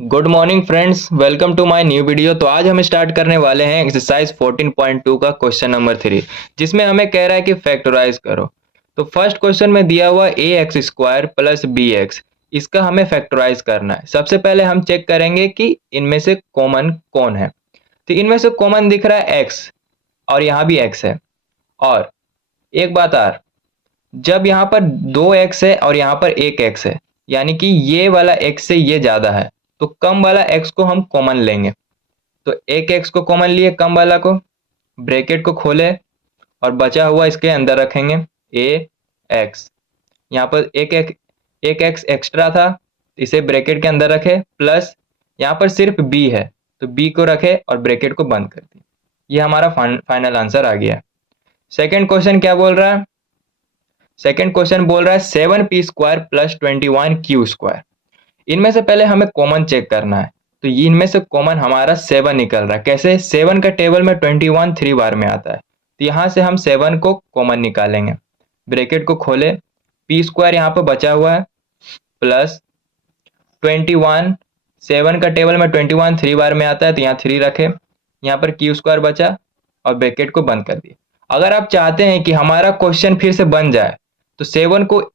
Good morning friends, welcome to my new video. तो आज हम स्टार्ट करने वाले हैं एक्सरसाइज 14.2 का क्वेश्चन नंबर 3, जिसमें हमें कह रहा है कि फैक्टराइज करो। तो फर्स्ट क्वेश्चन में दिया हुआ A x square plus B x, इसका हमें फैक्टराइज करना है। सबसे पहले हम चेक करेंगे कि इनमें से कॉमन कौन है। तो इनमें से कॉमन दिख रहा है एक्स, और यहाँ भी एक्स है। और एक बात और, जब यहाँ पर दो एक्स है और यहाँ पर एक एक्स है, यानी कि ये वाला एक्स से ये ज्यादा है, तो कम वाला एक्स को हम कॉमन लेंगे। तो एक एक्स को कॉमन लिए, कम वाला को, ब्रैकेट को खोले और बचा हुआ इसके अंदर रखेंगे ए एक्स। यहाँ पर एक एक्स एक्स्ट्रा था, इसे ब्रैकेट के अंदर रखे, प्लस यहाँ पर सिर्फ बी है तो बी को रखे और ब्रैकेट को बंद कर दिए। ये हमारा फाइनल आंसर आ गया। सेकेंड क्वेश्चन क्या बोल रहा है? सेकेंड क्वेश्चन बोल रहा है 7p² प्लस 21q²। इनमें से पहले हमें कॉमन चेक करना है। तो इनमें से कॉमन हमारा 7 निकल रहा है। कैसे? 7 का टेबल में 21 3 बार में आता है, तो यहाँ से हम 7 को कॉमन निकालेंगे। ब्रैकेट को खोले, p² यहाँ पर बचा हुआ है, प्लस 21, 7 का टेबल में 21 3 बार में आता है, तो यहाँ 3 रखे, यहाँ पर q² बचा और ब्रैकेट को बंद कर दिया। अगर आप चाहते हैं कि हमारा क्वेश्चन फिर से बन जाए, तो 7 को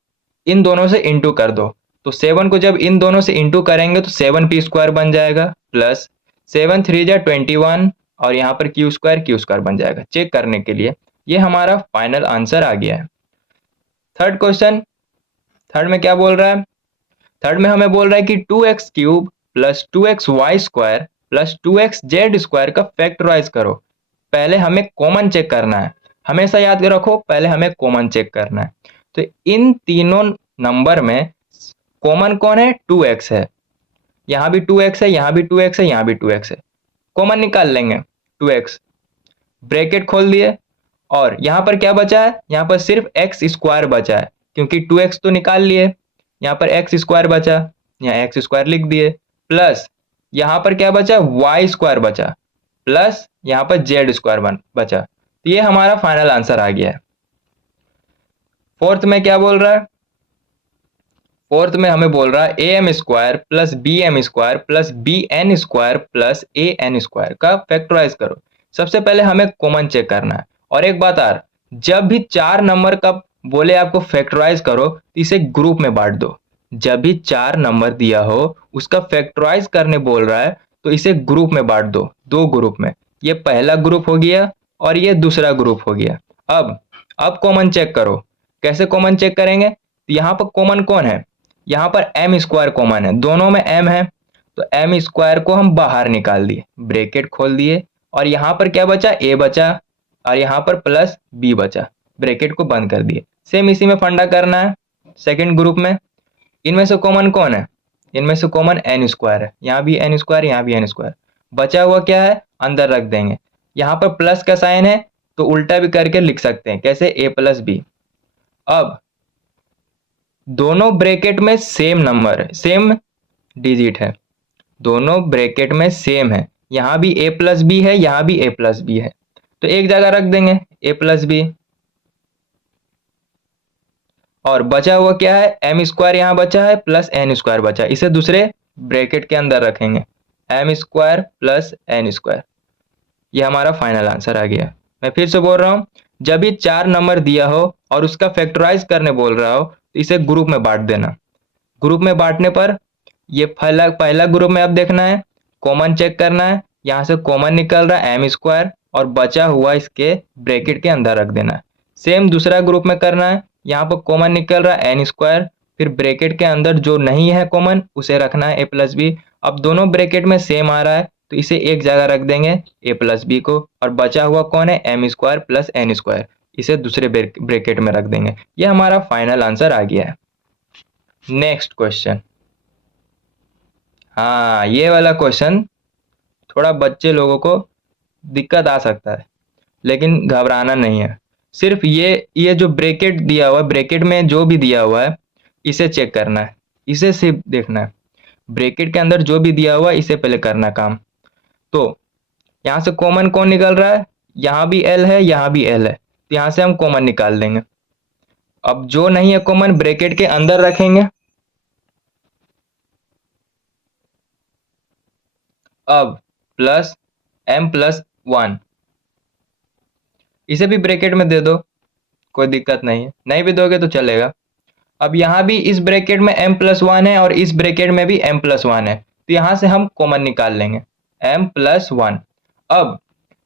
इन दोनों से इंटू कर दो। तो 7 को जब इन दोनों से इंटू करेंगे तो 7p² बन जाएगा, प्लस 7 3 जा 21 और यहाँ पर q² बन जाएगा। चेक करने के लिए ये हमारा फाइनल आंसर आ गया है। थर्ड क्वेश्चन, थर्ड में क्या बोल रहा है? थर्ड में हमें बोल रहा है कि 2x³ plus 2xy² plus 2xz² का फैक्टराइज करो। पहले हमें कॉमन चेक करना है। हमेशा याद रखो, पहले हमें कॉमन चेक करना है। तो इन तीनों नंबर में कॉमन कौन है? 2x है। यहाँ भी 2x है, यहाँ भी 2x है, यहाँ भी 2x है। कॉमन निकाल लेंगे 2x, ब्रैकेट खोल दिए, और यहाँ पर क्या बचा है? यहाँ पर सिर्फ x² बचा है, क्योंकि 2x तो निकाल लिए। यहाँ पर x² बचा, यहाँ x² लिख दिए, प्लस यहाँ पर क्या बचा? y² बचा, प्लस यहाँ पर z² बचा। तो ये हमारा फाइनल आंसर आ गया है। फोर्थ में क्या बोल रहा है? फोर्थ में हमें बोल रहा है am² plus bm² plus bn² plus an² का फैक्टराइज करो। सबसे पहले हमें कॉमन चेक करना है। और एक बात और, जब भी 4 नंबर का बोले आपको फैक्टराइज करो, तो इसे ग्रुप में बांट दो। जब भी 4 नंबर दिया हो, उसका फैक्टराइज करने बोल रहा है, तो इसे ग्रुप में बांट दो, 2 ग्रुप में। ये पहला ग्रुप हो गया और ये दूसरा ग्रुप हो गया। अब कॉमन चेक करो। कैसे कॉमन चेक करेंगे? तो यहाँ पर कॉमन कौन है? यहाँ पर m² कॉमन है, दोनों में m है, तो m² को हम बाहर निकाल दिए, ब्रैकेट खोल दिए, और यहाँ पर क्या बचा? a बचा, और यहाँ पर प्लस b बचा, ब्रैकेट को बंद कर दिए। सेम इसी में फंडा करना है सेकंड ग्रुप में। इनमें से कॉमन कौन है? इनमें से कॉमन n² है, यहाँ भी n², यहाँ भी n²। बचा हुआ क्या है? अंदर रख देंगे। यहाँ पर प्लस का साइन है, तो उल्टा भी करके लिख सकते हैं। कैसे? a plus b। अब दोनों ब्रैकेट में सेम नंबर है, सेम डिजिट है, दोनों ब्रैकेट में सेम है। यहाँ भी a प्लस बी है, यहाँ भी a प्लस बी है, तो एक जगह रख देंगे a प्लस बी। और बचा हुआ क्या है? m² यहाँ बचा है, प्लस n² बचा, इसे दूसरे ब्रैकेट के अंदर रखेंगे, m² प्लस n²। ये हमारा फाइनल आंसर आ गया। मैं फिर से बोल रहा हूँ, जब भी 4 नंबर दिया हो और उसका फैक्टराइज करने बोल रहा हो, तो इसे ग्रुप में बांट देना। ग्रुप में बांटने पर ये पहला ग्रुप में अब देखना है, कॉमन चेक करना है। यहाँ से कॉमन निकल रहा है m², और बचा हुआ इसके ब्रैकेट के अंदर रख देना है। सेम दूसरा ग्रुप में करना है, यहाँ पर कॉमन निकल रहा है n², फिर ब्रैकेट के अंदर जो नहीं है कॉमन, उसे रखना है a प्लस बी। अब दोनों ब्रैकेट में सेम आ रहा है, तो इसे एक जगह रख देंगे a प्लस बी को, और बचा हुआ कौन है? m² प्लस n², इसे दूसरे ब्रैकेट में रख देंगे। ये हमारा फाइनल आंसर आ गया है। Next question. हाँ, ये वाला क्वेश्चन थोड़ा बच्चे लोगों को दिक्कत आ सकता है, लेकिन घबराना नहीं है। सिर्फ ये जो ब्रैकेट दिया हुआ है, ब्रैकेट में जो भी दिया हुआ है, इसे चेक करना है, इसे सिर्फ देखना है। ब्रैकेट के अंदर जो भी दिया हुआ है, इसे पहले करना काम। तो यहाँ से कॉमन कौन निकल रहा है? यहाँ भी l है, यहाँ भी l है, तो यहाँ से हम कॉमन निकाल देंगे। अब जो नहीं है कॉमन, ब्रैकेट के अंदर रखेंगे, अब प्लस m+1, इसे भी ब्रैकेट में दे दो, कोई दिक्कत नहीं है, नहीं भी दोगे तो चलेगा। अब यहाँ भी इस ब्रैकेट में m+1 है और इस ब्रैकेट में भी m+1 है, तो यहाँ से हम कॉमन निकाल लेंगे m+1। अब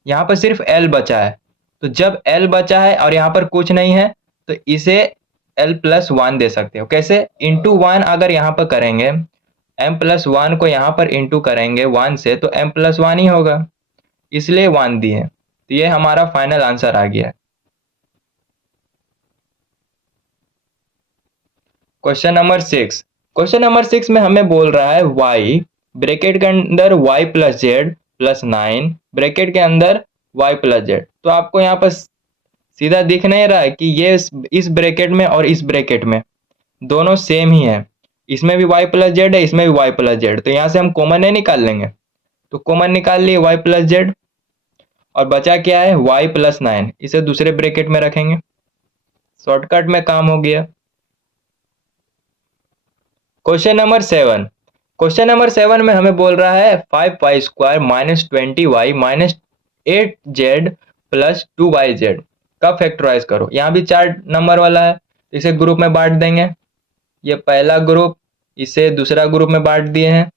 यहाँ पर सिर्फ l बचा है, तो जब l बचा है और यहाँ पर कुछ नहीं है तो इसे l+1 दे सकते हो। कैसे? इंटू 1 अगर यहाँ पर करेंगे, m+1 को यहाँ पर इंटू करेंगे 1 से तो m+1 ही होगा, इसलिए 1 दिए। तो ये हमारा फाइनल आंसर आ गया। क्वेश्चन नंबर 6 में हमें बोल रहा है y, ब्रैकेट के अंदर y+z+9, ब्रैकेट के अंदर y+z। तो आपको यहाँ पर सीधा दिख नहीं रहा है कि ये इस ब्रैकेट में और इस ब्रैकेट में दोनों सेम ही है, इसमें भी y+z है, इसमें भी y+z, तो यहाँ से हम कॉमन नहीं निकाल लेंगे, तो कॉमन निकाल लिए y+z, और बचा क्या है y+9, इसे दूसरे ब्रैकेट में रखेंगे, शॉर्टकट में काम हो गया। क्वेश्चन नंबर 7 में हमें बोल रहा है 5y² - 20y - 8z + 2yz का फैक्टराइज करो। यहाँ भी 4 नंबर वाला है, इसे ग्रुप में बांट देंगे, ये पहला ग्रुप, इसे दूसरा ग्रुप में बांट दिए हैं।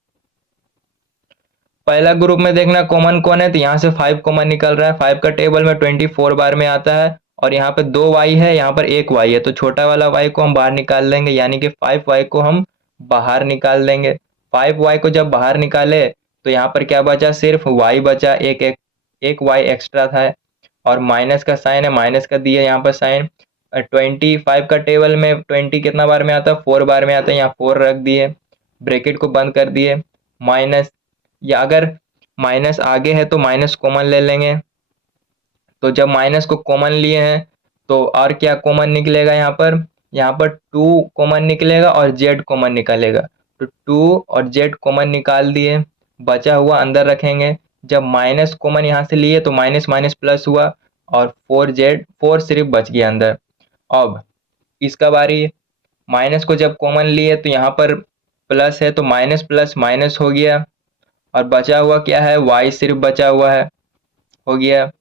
पहला ग्रुप में देखना कॉमन कौन है, तो यहाँ से 5 कॉमन निकल रहा है, 5 का टेबल में 24 बार में आता है, और यहाँ पे 2 y है, यहाँ पर 1 y है, तो छोटा वाला y को हम बाहर निकाल लेंगे, यानी कि 5y को हम बाहर निकाल देंगे। 5y को जब बाहर निकाले तो यहाँ पर क्या बचा, सिर्फ y बचा, एक y एक्स्ट्रा था, और माइनस का साइन है, माइनस का दिया यहाँ पर साइन। 25 का टेबल में 20 कितना बार में आता है, 4 बार में आता है, यहाँ 4 रख दिए, ब्रैकेट को बंद कर दिए, माइनस, या अगर माइनस आगे है तो माइनस कॉमन ले लेंगे, तो जब माइनस को कॉमन लिए हैं तो और क्या कॉमन निकलेगा, यहाँ पर 2 कॉमन निकलेगा और z कॉमन निकलेगा, तो 2 और z कॉमन निकाल दिए, बचा हुआ अंदर रखेंगे। जब माइनस कॉमन यहाँ से लिए तो माइनस माइनस प्लस हुआ, और 4 सिर्फ बच गया अंदर। अब इसका बारी, माइनस को जब कॉमन लिए तो यहाँ पर प्लस है, तो माइनस प्लस माइनस हो गया, और बचा हुआ क्या है, y सिर्फ बचा हुआ है, हो गया।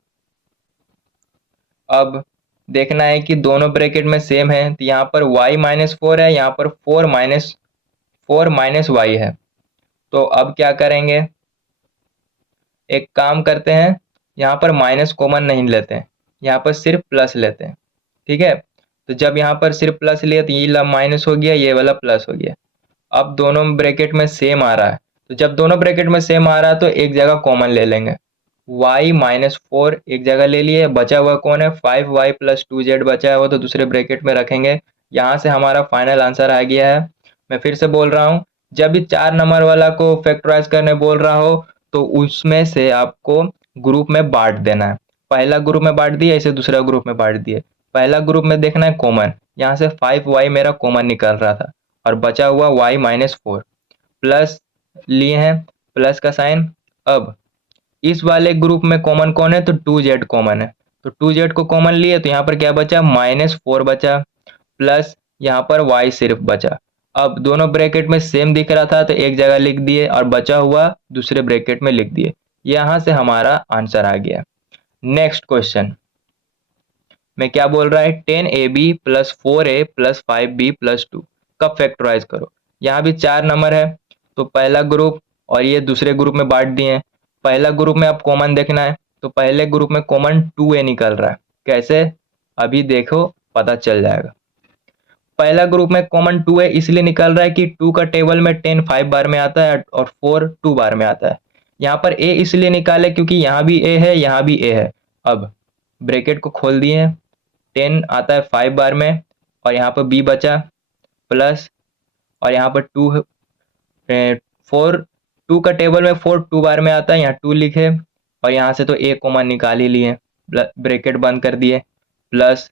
अब देखना है कि दोनों ब्रैकेट में सेम है, तो यहाँ पर y-4 है, यहाँ पर 4 माइनस y है, तो अब क्या करेंगे, एक काम करते हैं, यहाँ पर माइनस कॉमन नहीं लेते हैं, यहाँ पर सिर्फ प्लस लेते हैं, ठीक है। तो जब यहाँ पर सिर्फ प्लस लिए तो ये माइनस हो गया, ये वाला प्लस हो गया। अब दोनों ब्रैकेट में सेम आ रहा है, तो जब दोनों ब्रैकेट में सेम आ रहा है तो एक जगह कॉमन ले लेंगे, y-4 एक जगह ले लिए, बचा हुआ कौन है, 5y + 2z बचा है, वो तो दूसरे ब्रैकेट में रखेंगे। यहाँ से हमारा फाइनल आंसर आ गया है। मैं फिर से बोल रहा हूँ, जब भी 4 नंबर वाला को फैक्टराइज करने बोल रहा हो तो उसमें से आपको ग्रुप में बांट देना है। पहला ग्रुप में बांट दिया, इसे दूसरा ग्रुप में बांट दिए। पहला ग्रुप में देखना है कॉमन, यहाँ से 5y मेरा कॉमन निकल रहा था, और बचा हुआ y-4 प्लस लिए हैं, प्लस का साइन। अब इस वाले ग्रुप में कॉमन कौन है, तो 2z कॉमन है, तो 2z को कॉमन लिए तो यहाँ पर क्या बचा, -4 बचा, प्लस यहाँ पर y सिर्फ बचा। अब दोनों ब्रैकेट में सेम दिख रहा था तो एक जगह लिख दिए, और बचा हुआ दूसरे ब्रैकेट में लिख दिए। यहाँ से हमारा आंसर आ गया। नेक्स्ट क्वेश्चन में क्या बोल रहा है, 10ab + 4a + 5b + 2 का फैक्टराइज करो। यहाँ भी 4 नंबर है, तो पहला ग्रुप और ये दूसरे ग्रुप में बांट दिए हैं। पहला ग्रुप में अब कॉमन देखना है, तो पहले ग्रुप में कॉमन 2a निकल रहा है। कैसे, अभी देखो पता चल जाएगा। पहला ग्रुप में कॉमन 2a इसलिए निकल रहा है कि 2 का टेबल में 10 5 बार में आता है और 4 2 बार में आता है। यहाँ पर a इसलिए निकाले क्योंकि यहाँ भी a है, यहाँ भी a है। अब ब्रैकेट को खोल दिए, 10 आता है 5 बार में, और यहाँ पर b बचा, प्लस, और यहाँ पर 2 का टेबल में 4 2 बार में आता है, यहाँ 2 लिखे, और यहाँ से तो a कॉमन निकाल ही लिए, ब्रैकेट बंद कर दिए, प्लस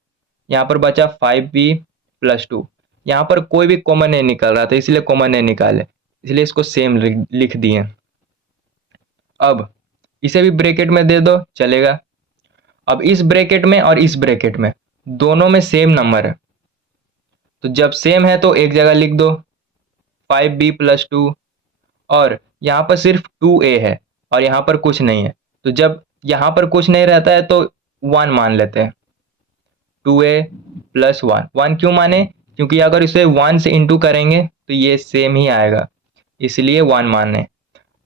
यहाँ पर बचा 5b + 2। यहाँ पर कोई भी कॉमन नहीं निकल रहा था, इसलिए कॉमन नहीं निकाले, इसलिए इसको सेम लिख दिए। अब इसे भी ब्रैकेट में दे दो, चलेगा। अब इस ब्रैकेट में और इस ब्रैकेट में दोनों में सेम नंबर है, तो जब सेम है तो एक जगह लिख दो 5b + 2, और यहाँ पर सिर्फ 2a है, और यहाँ पर कुछ नहीं है। तो जब यहाँ पर कुछ नहीं रहता है तो 1 मान लेते हैं। 2a प्लस 1, 1 क्यों माने? क्योंकि अगर इसे 1 से इंटू करेंगे तो ये सेम ही आएगा, इसलिए 1 माने।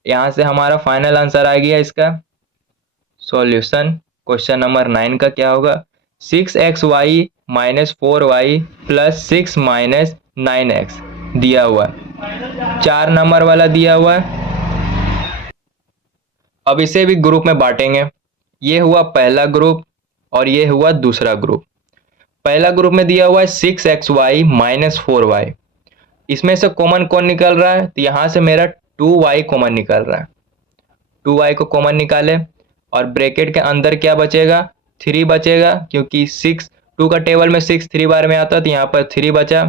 यहाँ से हमारा फाइनल आंसर आ गया इसका। सॉल्यूशन क्वेश्चन नंबर 9 का क्या होगा? 6xy minus 4y plus 6 minus 9x दिया हुआ है, 4 नंबर वाला दिया हुआ है। अब इसे भी ग्रुप में बांटेंगे। ये हुआ पहला ग्रुप और ये हुआ दूसरा ग्रुप। पहला ग्रुप में दिया हुआ है 6xy माइनस 4y, इसमें से कॉमन कौन निकल रहा है? तो यहाँ से मेरा 2y कॉमन निकल रहा है। 2y को कॉमन निकाले और ब्रैकेट के अंदर क्या बचेगा? 3 बचेगा, क्योंकि 6 2 का टेबल में 6 3 बार में आता है, तो यहाँ पर 3 बचा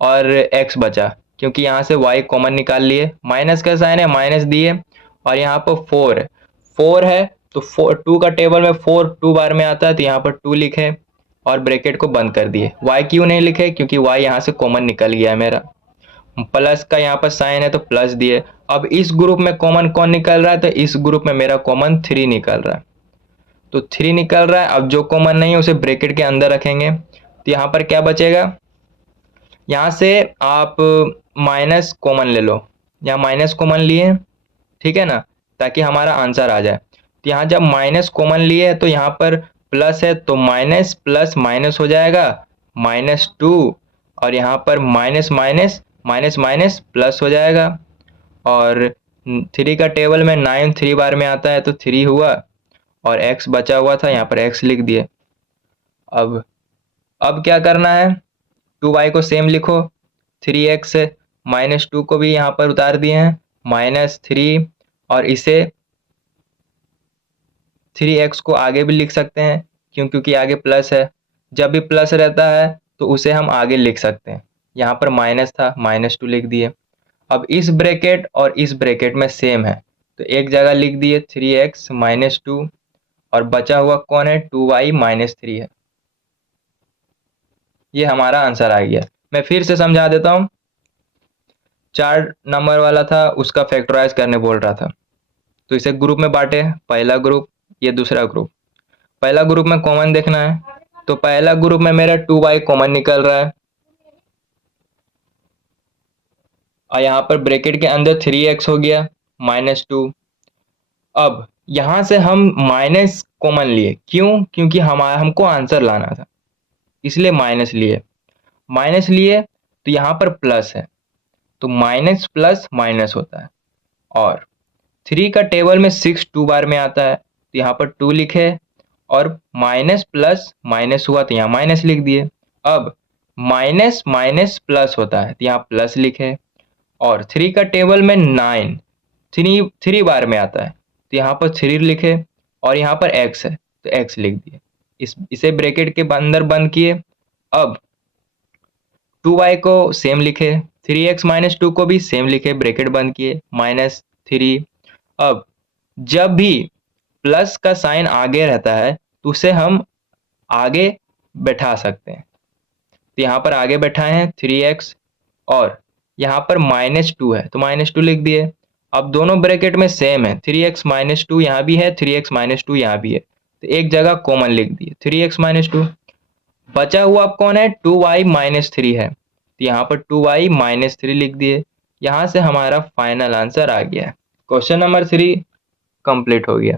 और x बचा, क्योंकि यहाँ से y कॉमन निकाल लिए। माइनस का साइन है, माइनस दिए और यहाँ पर 4 है तो 2 का टेबल में 4 2 बार में आता है, तो यहाँ पर 2 लिखे और ब्रैकेट को बंद कर दिए। y क्यों नहीं लिखे? क्योंकि y यहाँ से कॉमन निकल गया है मेरा। प्लस का यहाँ पर साइन है तो प्लस दिए। अब इस ग्रुप में कॉमन कौन निकल रहा है? तो इस ग्रुप में मेरा कॉमन 3 निकल रहा है, तो 3 निकल रहा है। अब जो कॉमन नहीं है उसे ब्रैकेट के अंदर रखेंगे, तो यहाँ पर क्या बचेगा? यहाँ से आप माइनस कॉमन ले लो, यहाँ माइनस कॉमन लिए, ठीक है ना, ताकि हमारा आंसर आ जाए। तो यहाँ जब माइनस कॉमन लिए तो यहाँ पर प्लस है तो माइनस प्लस माइनस हो जाएगा, -2, और यहाँ पर minus minus minus minus plus हो जाएगा। और 3 का टेबल में 9 3 बार में आता है तो 3 हुआ और x बचा हुआ था, यहाँ पर x लिख दिए। अब क्या करना है? 2y को सेम लिखो, 3x -2 को भी यहाँ पर उतार दिए हैं, -3, और इसे 3x को आगे भी लिख सकते हैं, क्योंकि आगे प्लस है। जब भी प्लस रहता है तो उसे हम आगे लिख सकते हैं। यहाँ पर माइनस था, -2 लिख दिए। अब इस ब्रैकेट और इस ब्रैकेट में सेम है तो एक जगह लिख दिए 3x -2, और बचा हुआ कौन है? 2y -3 है। ये हमारा आंसर आ गया। मैं फिर से समझा देता हूँ। 4 नंबर वाला था, उसका फैक्टराइज करने बोल रहा था, तो इसे ग्रुप में बांटे, पहला ग्रुप, ये दूसरा ग्रुप। पहला ग्रुप में कॉमन देखना है, तो पहला ग्रुप में मेरा 2y कॉमन निकल रहा है और यहाँ पर ब्रैकेट के अंदर 3x हो गया -2। अब यहाँ से हम माइनस कॉमन लिए, क्यों? क्योंकि हमको आंसर लाना था, इसलिए माइनस लिए तो यहाँ पर प्लस है तो माइनस प्लस माइनस होता है। और 3 का टेबल में 6 2 बार में आता है तो यहाँ पर 2 लिखे और माइनस प्लस माइनस हुआ तो यहाँ माइनस लिख दिए। अब माइनस माइनस प्लस होता है तो यहाँ प्लस लिखे, और 3 का टेबल में 9 3 बार में आता है तो यहाँ पर 3 लिखे, और यहाँ पर x है तो x लिख दिए। इसे ब्रैकेट के अंदर बंद किए। अब 2y को सेम लिखे, 3x -2 को भी सेम लिखे, ब्रैकेट बंद किए, -3। अब जब भी प्लस का साइन आगे रहता है तो उसे हम आगे बैठा सकते हैं, तो यहाँ पर आगे बैठाए हैं 3x, और यहाँ पर -2 है तो -2 लिख दिए। अब दोनों ब्रैकेट में सेम है, 3x -2 यहाँ भी है, 3x -2 यहाँ भी है, तो एक जगह कॉमन लिख दिए 3x -2। बचा हुआ कौन है? 2y -3 है, तो यहाँ पर 2y -3 लिख दिए। यहाँ से हमारा फाइनल आंसर आ गया है। क्वेश्चन नंबर 3 कंप्लीट हो गया।